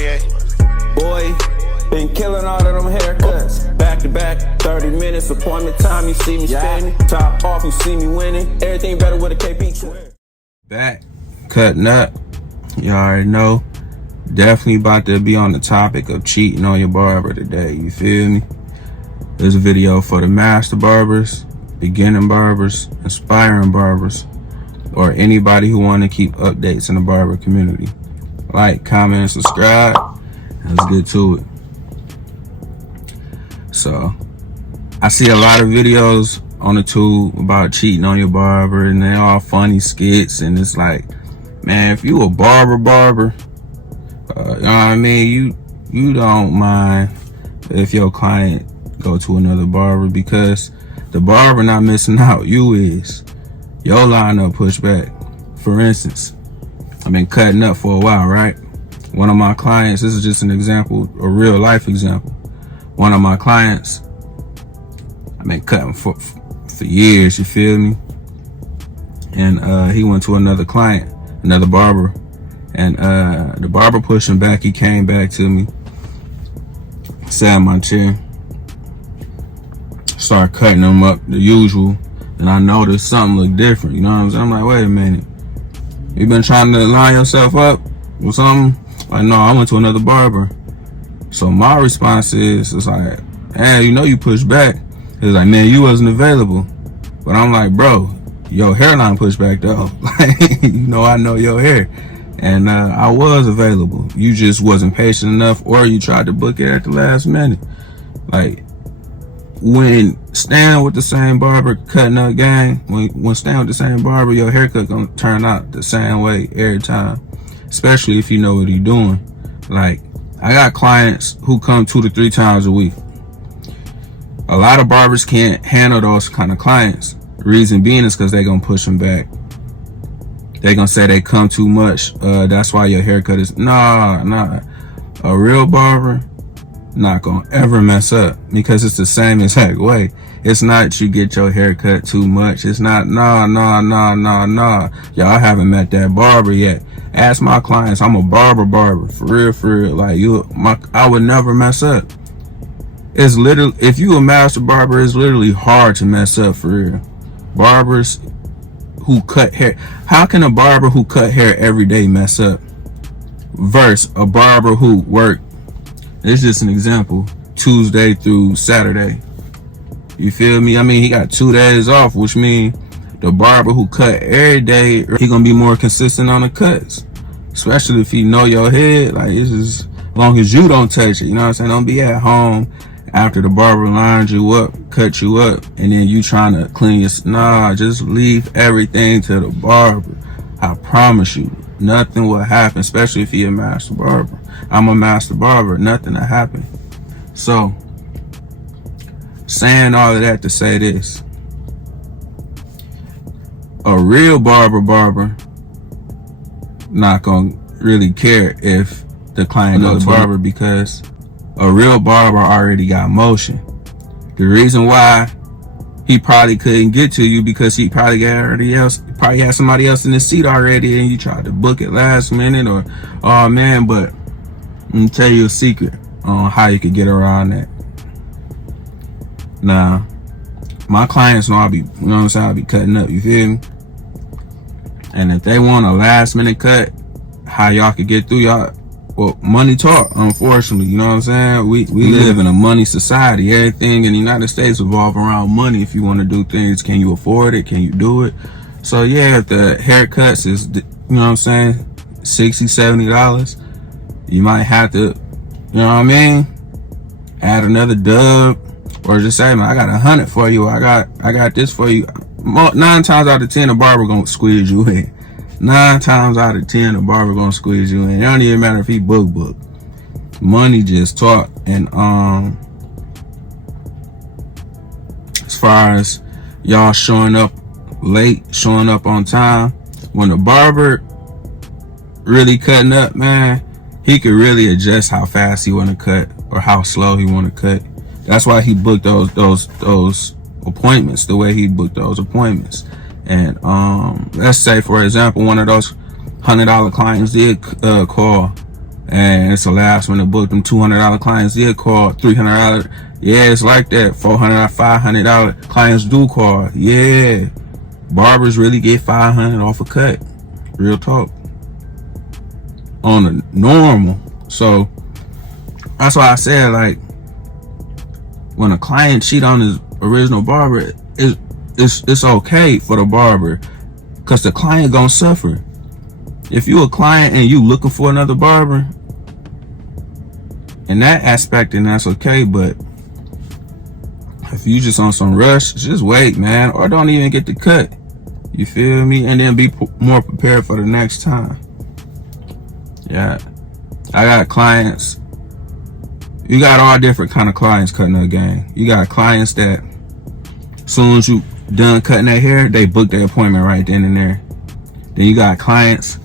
48. Boy, been killing all of them haircuts. Back to back, 30 minutes, appointment time, you see me spinning. Top off, you see me winning. Everything better with a KP twin. Back, cutting up. You already know. Definitely about to be on the topic of cheating on your barber today, you feel me? This video for the Master Barbers, beginning barbers, aspiring barbers, or anybody who want to keep updates in the barber community. Like, comment, and subscribe. Let's get to it. So, I see a lot of videos on the tube about cheating on your barber, and they're all funny skits, and it's like, man, if you a barber, you know what I mean, you don't mind if your client go to another barber, because the barber not missing out, you is. Your lineup push back. For instance, I've been cutting up for a while, right? One of my clients, this is just an example, a real life example. One of my clients, I've been cutting for years, you feel me? And he went to another client, another barber, and the barber pushed him back. He came back to me, sat in my chair, started cutting him up the usual, and I noticed something looked different, you know what I'm saying? I'm like, wait a minute, you been trying to line yourself up or something? Like, no, I went to another barber. So my response is, it's like, hey, you know you pushed back. It's like, man, you wasn't available. But I'm like, bro, your hairline pushed back though. Like, you know, I know your hair. And I was available. You just wasn't patient enough, or you tried to book it at the last minute. Like, when staying with the same barber, cutting up gang, when staying with the same barber, your haircut gonna turn out the same way every time. Especially if you know what you're doing. Like, I got clients who come 2 to 3 times a week. A lot of barbers can't handle those kind of clients. Reason being is because they're gonna push them back. They're gonna say they come too much. That's why your haircut is nah. A real barber not gonna ever mess up, because it's the same exact way. It's not you get your haircut too much. It's not nah. Y'all haven't met that barber yet. Ask my clients. I'm a barber, for real. Like, I would never mess up. It's literally, if you a master barber, it's literally hard to mess up, for real. Barbers who cut hair, how can a barber who cut hair every day mess up versus a barber who work, it's just an example, Tuesday through Saturday? You feel me? I mean, he got 2 days off, which means the barber who cut every day, he gonna be more consistent on the cuts. Especially if he know your head. Like, it's just, as long as you don't touch it, you know what I'm saying? Don't be at home after the barber lined you up, cut you up, and then you trying to clean your, nah, just leave everything to the barber. I promise you, nothing will happen, especially if you're a master barber. I'm a master barber, nothing will happen. So, saying all of that to say this, a real barber not gonna really care if the client goes to the barber, because a real barber already got motion. The reason why he probably couldn't get to you, because he probably had somebody else in the seat already, and you tried to book it last minute, or, oh man. But let me tell you a secret on how you could get around that. Now, my clients know you know what I'm saying, I'll be cutting up, you feel me? And if they want a last minute cut, how y'all could get through, y'all, well, money talk, unfortunately, you know what I'm saying? We live in a money society. Everything in the United States revolves around money. If you want to do things, can you afford it? Can you do it? So yeah, if the haircuts is, you know what I'm saying, $60, $70, you might have to, you know what I mean, add another dub, or just say, man, I got 100 for you. I got this for you. 9 times out of 10, the barber gonna squeeze you in. 9 times out of 10, the barber gonna squeeze you in. It don't even matter if he book. Money just talk. And as far as y'all showing up late, showing up on time, when the barber really cutting up, man, he could really adjust how fast he want to cut or how slow he want to cut. That's why he booked those appointments the way he booked those appointments. And let's say, for example, one of those $100 clients did call And it's the last one to book. Them $200 clients did call. $300. Yeah, it's like that. $400, $500 clients do call. Yeah. Barbers really get $500 off a cut. Real talk. On a normal. So that's why I said, like, when a client cheat on his original barber, it's okay for the barber, because the client gonna suffer. If you a client and you looking for another barber, in that aspect, then that's okay. But if you just on some rush, just wait, man, or don't even get the cut. You feel me? And then be more prepared for the next time. Yeah, I got clients. You got all different kind of clients cutting the game. You got clients that as soon as you done cutting their hair, they book their appointment right then and there. Then you got clients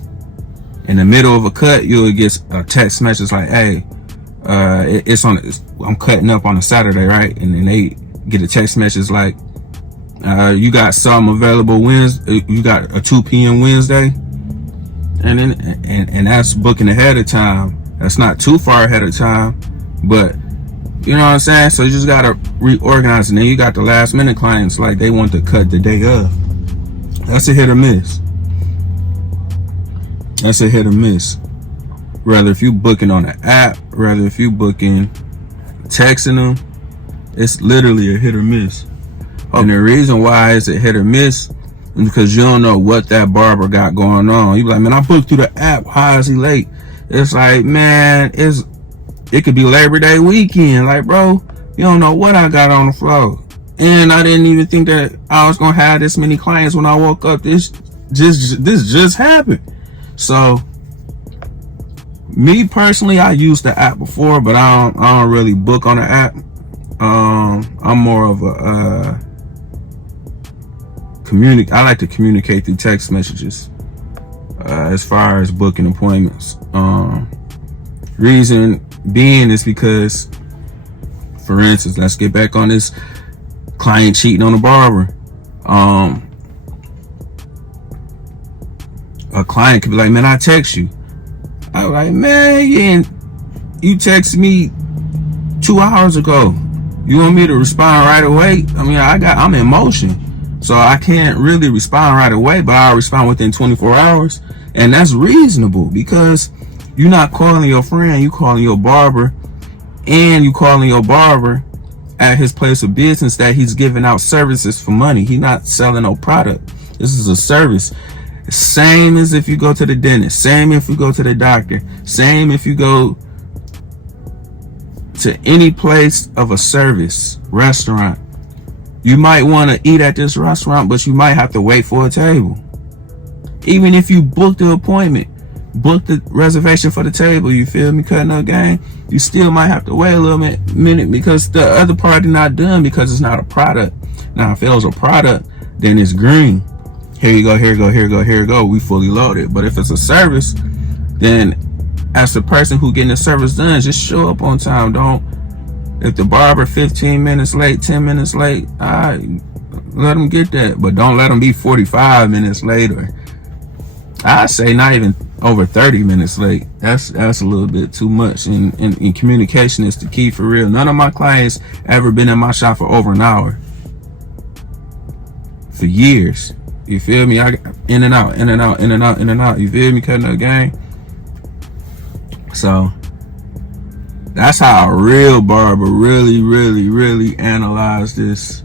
in the middle of a cut, you'll get a text message like, hey, I'm cutting up on a Saturday, right? And then they get a text message like, you got something available Wednesday, you got a 2 p.m. Wednesday. And then and that's booking ahead of time. That's not too far ahead of time, but you know what I'm saying? So you just gotta reorganize. And then you got the last minute clients, like they want to cut the day of. That's a hit or miss. That's a hit or miss. Rather if you booking on the app, rather if you booking texting them, it's literally a hit or miss. And the reason why it's a hit or miss is because you don't know what that barber got going on. You be like, man, I booked through the app. How is he late? It's like, man, it could be Labor Day weekend. Like, bro, you don't know what I got on the floor. And I didn't even think that I was gonna have this many clients when I woke up. This just happened. So, me personally, I used the app before, but I don't really book on the app. I'm more of a I like to communicate through text messages as far as booking appointments. Reason being is because, for instance, let's get back on this client cheating on a barber. A client could be like, man, I text you. I was like, man, you texted me 2 hours ago. You want me to respond right away? I mean, I'm in motion, so I can't really respond right away, but I'll respond within 24 hours. And that's reasonable, because you're not calling your friend, you calling your barber, and you calling your barber at his place of business that he's giving out services for money. He's not selling no product. This is a service. Same as if you go to the dentist, same if you go to the doctor, same if you go to any place of a service, restaurant. You might want to eat at this restaurant, but you might have to wait for a table. Even if you book the appointment, book the reservation for the table, you feel me, cutting up game, you still might have to wait a little minute because the other party not done, because it's not a product. Now, if it was a product, then it's green. Here you go, here you go, here you go, here you go. We fully loaded. But if it's a service, then as the person who getting the service done, just show up on time. If the barber 15 minutes late, 10 minutes late, let them get that. But don't let them be 45 minutes late, or I say not even over 30 minutes late. That's a little bit too much. And communication is the key, for real. None of my clients ever been in my shop for over an hour. For years. You feel me? I in and out, in and out, in and out, in and out. You feel me? Cutting up game. So that's how a real barber really, really, really analyze this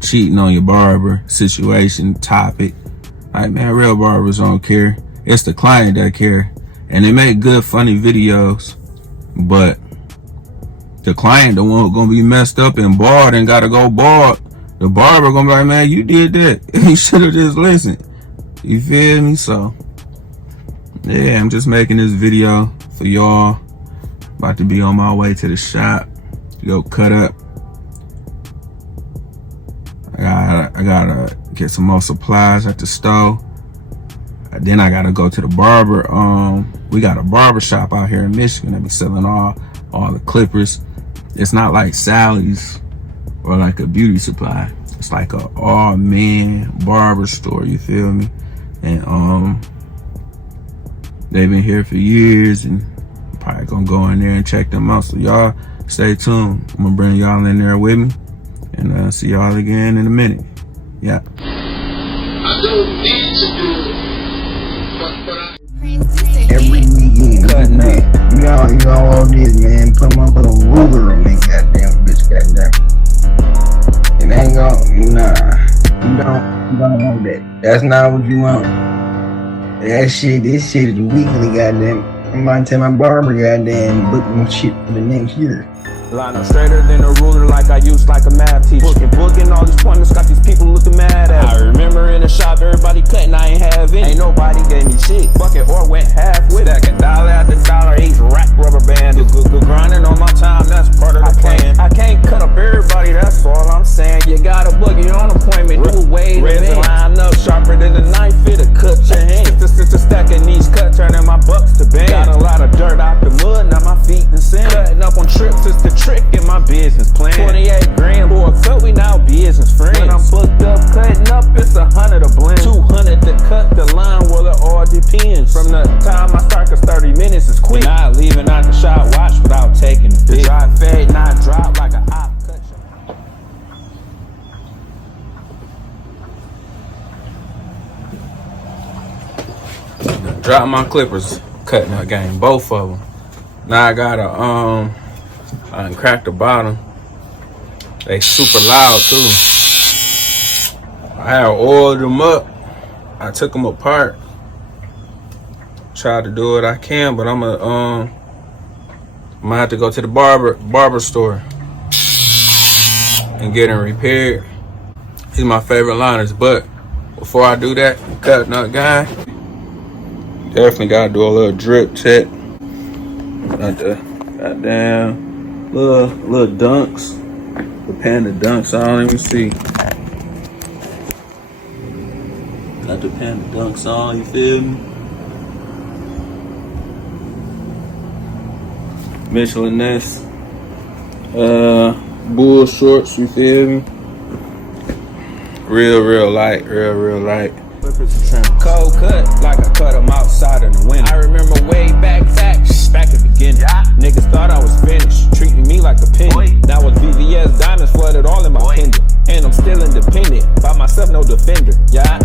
cheating on your barber situation topic. Like, man, real barbers don't care. It's the client that care. And they make good, funny videos, but the client, the one who's gonna be messed up and bald and gotta go bald, the barber gonna be like, man, you did that. You should have just listened. You feel me? So, yeah, I'm just making this video for y'all. About to be on my way to the shop to go cut up. I gotta get some more supplies at the store. Then I gotta go to the barber. We got a barbershop out here in Michigan that be selling all the clippers. It's not like Sally's or like a beauty supply. It's like a all-man barber store, you feel me? And they've been here for years, and probably gonna go in there and check them out. So y'all stay tuned. I'm gonna bring y'all in there with me, and see y'all again in a minute. Yeah. I don't need to do it, but I... Every weekend, Cutting up. you know all this, man. Put a ruler on that goddamn bitch, goddamn. It ain't gonna, nah. You don't want that. That's not what you want. This shit is weekly, goddamn. I'm about to tell my barber, goddamn, book my shit for the next year. Line up straighter than a ruler, like I used like a math teacher. Booking all these appointments, got these people looking mad at me. I remember in the shop, everybody cutting, I ain't have any. Ain't nobody gave me shit. Bucket or went half with it. Stacking dollar after dollar, each rack rubber band. Good grinding on my time, that's part of the plan. I can't cut up everybody, that's all I'm saying. You got a boogie on appointment, who wait a minute. Line up sharper than the knife, it'll cut your hand. Sister stacking these cuts, turning my bucks to band. Got a lot of dirt out the mud, now my feet in sand. Cutting up on trips, it's the trick in my business plan. 28 grand for a cut, we now business friends. When I'm booked up, cutting up, it's 100 a blend. 200 to cut the line, well it all depends. From the time I start, cause 30 minutes is quick. Not leaving out the shop watch without taking the fit. Drop fade, not drop like a op cut. Drop my clippers, cutting that game, both of them. Now I gotta I done cracked the bottom. They super loud too. I had oiled them up. I took them apart. Tried to do what I can, but I'm gonna have to go to the barber store and get them repaired. These are my favorite liners, but before I do that, cutting up guy, definitely gotta do a little drip check. Got the goddamn little dunks, the panda dunks. I don't even see. Got the panda dunks on. You feel me? Michelin Ness, bull shorts. You feel me? Real light, real light. Cold cut, like I cut them outside in the winter. I remember way back at the beginning. Niggas thought I was finished, treating me like a penny. That was VVS diamonds flooded all in my pendant. And I'm still independent, by myself, no defender. Yeah,